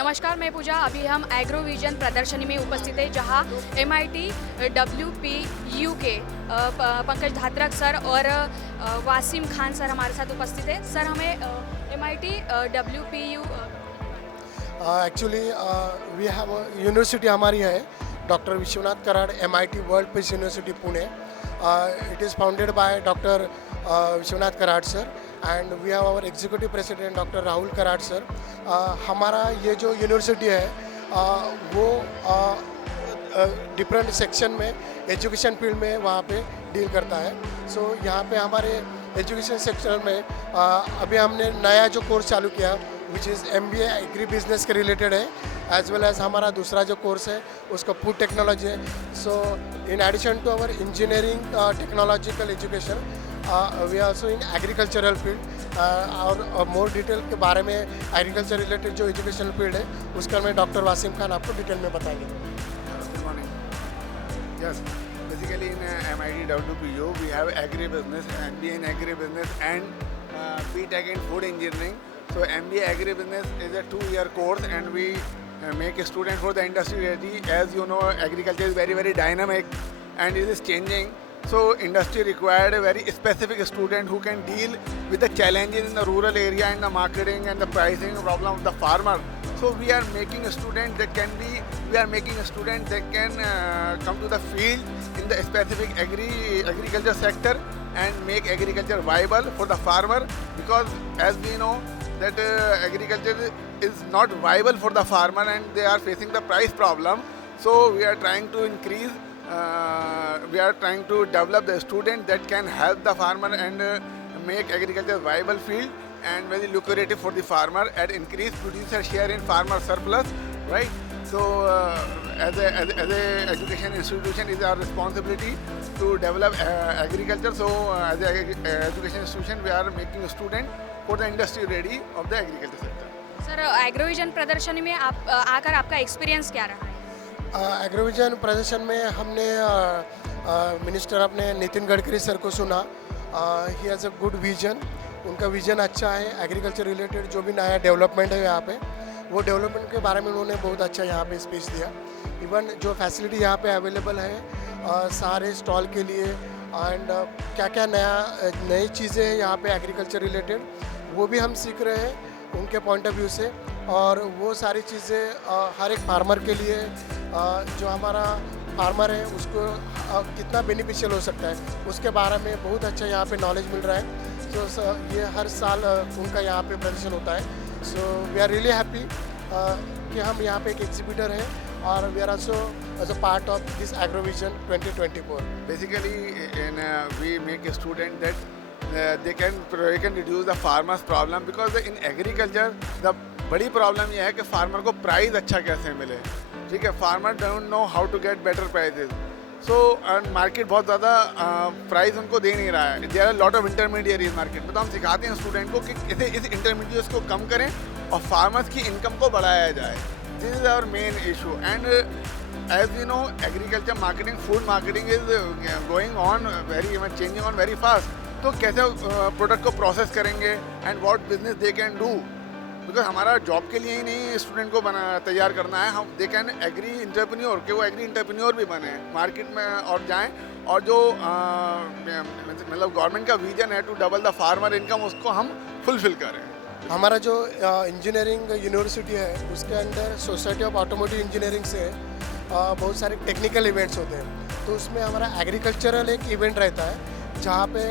नमस्कार, मैं पूजा। अभी हम एग्रोविजन प्रदर्शनी में उपस्थित है, जहां MIT WPU के पंकज धात्रक सर और वासिम खान सर हमारे साथ उपस्थित है। सर, हमें MIT WPU actually we have university हमारी है doctor Vishwanath Karad MIT world peace university Pune. It is founded by doctor Vishwanath Karad sir and we have our executive president doctor Rahul Karad sir. हमारा ये जो यूनिवर्सिटी है वो डिफरेंट सेक्शन में एजुकेशन फील्ड में वहाँ पे डील करता है. सो यहाँ पे हमारे एजुकेशन सेक्शन में अभी हमने नया जो कोर्स चालू किया which is MBA agri business के रिलेटेड है, एज वेल एज हमारा दूसरा जो कोर्स है उसका फूड टेक्नोलॉजी है. So in addition to our engineering technological education we are also in agricultural field. और मोर डिटेल के बारे में एग्रीकल्चर रिलेटेड जो एजुकेशनल फील्ड है उसका मैं डॉक्टर वासिम खान आपको डिटेल में बताएंगे. Good morning. Yes, basically in MIT WPU we have agribusiness, MBA in agribusiness and BTech in food engineering. So MBA agribusiness is a 2-year course and we make a student for the industry ready. As you know, agriculture is very dynamic and it is changing. So industry required a very specific student who can deal with the challenges in the rural area and the marketing and the pricing problem of the farmer. So we are making a student that can come to the field in the specific agriculture sector and make agriculture viable for the farmer, because as we know that agriculture is not viable for the farmer and they are facing the price problem. So we are trying to increase we are trying to develop the student that can help the farmer and make agriculture viable field and very lucrative for the farmer and increase producer share in farmer surplus, right? So as a education institution, it is our responsibility to develop agriculture. So as a education institution, we are making a student for the industry ready of the agriculture sector. Sir, Agrovision प्रदर्शनी में आप आकर आपका experience क्या रहा है? Agrovision प्रदर्शन में हमने मिनिस्टर अपने नितिन गडकरी सर को सुना. He has a good vision. उनका विजन अच्छा है. एग्रीकल्चर रिलेटेड जो भी नया डेवलपमेंट है यहाँ पे, वो डेवलपमेंट के बारे में उन्होंने बहुत अच्छा यहाँ पे स्पीच दिया. इवन जो फैसिलिटी यहाँ पे अवेलेबल है सारे स्टॉल के लिए एंड क्या क्या नई चीज़ें हैं यहाँ पे एग्रीकल्चर रिलेटेड, वो भी हम सीख रहे हैं उनके पॉइंट ऑफ व्यू से. और वो सारी चीज़ें हर एक फार्मर के लिए जो हमारा फार्मर है उसको कितना बेनिफिशियल हो सकता है उसके बारे में बहुत अच्छा यहाँ पे नॉलेज मिल रहा है. सो ये हर साल उनका यहाँ पे प्रदर्शन होता है. So we are really happy कि हम यहाँ पे एक एग्जीबिटर हैं और we are also as a part of this Agrovision 2024. Basically, we make a student that they can reduce the farmer's problem, because in agriculture the बड़ी problem यह है कि फार्मर को प्राइस अच्छा कैसे मिले. ठीक है, farmer don't know how to get better prices. So market बहुत ज़्यादा प्राइस उनको दे नहीं रहा है. There are lot of intermediaries market में. तो हम सिखाते हैं स्टूडेंट को कि कैसे इस इंटरमीडिएट्स को कम करें और फार्मर्स की इनकम को बढ़ाया जाए. This is our main issue. And as you know, agriculture marketing, food marketing is going on changing on very fast. तो कैसे प्रोडक्ट को प्रोसेस करेंगे and what business they can do, because हमारा job के लिए ही नहीं स्टूडेंट को तैयार करना है. हम दे कैन एग्री इंटरप्रेन्योर के वो एग्री इंटरप्रेन्योर भी बने, मार्केट में और जाएं, और जो मतलब गवर्नमेंट का विजन है to double the farmer income, उसको हम फुलफिल करें. हमारा जो इंजीनियरिंग यूनिवर्सिटी है उसके अंदर सोसाइटी ऑफ ऑटोमोटिव इंजीनियरिंग से बहुत सारे टेक्निकल इवेंट्स होते हैं. तो उसमें हमारा एग्रीकल्चरल एक इवेंट रहता है जहाँ पे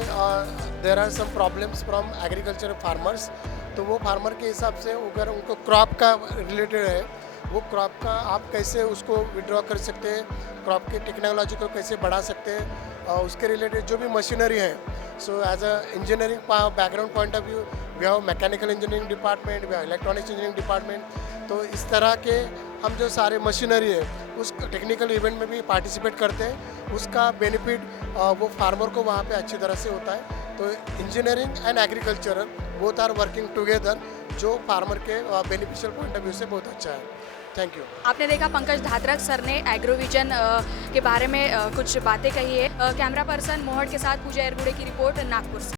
there are some problems from agriculture farmers. तो वो फार्मर के हिसाब से अगर उनको क्रॉप का रिलेटेड है, वो क्रॉप का आप कैसे उसको विड्रॉ कर सकते हैं, क्रॉप की टेक्नोलॉजी को कैसे बढ़ा सकते हैं, उसके रिलेटेड जो भी मशीनरी है. So as a engineering background point of view we have mechanical engineering department, we have electronics engineering department. तो इस तरह के हम जो सारे मशीनरी है उस टेक्निकल इवेंट में भी पार्टिसिपेट करते हैं. उसका बेनिफिट वो फार्मर को वहाँ पे अच्छी तरह से होता है. तो engineering and agricultural both are working together, जो फार्मर के बेनिफिशियल पॉइंट ऑफ व्यू से बहुत अच्छा है. Thank you. आपने देखा पंकज धात्रक सर ने एग्रोविजन के बारे में कुछ बातें कही है. कैमरा पर्सन मोहट के साथ पूजा एरगुड़े की रिपोर्ट, नागपुर से.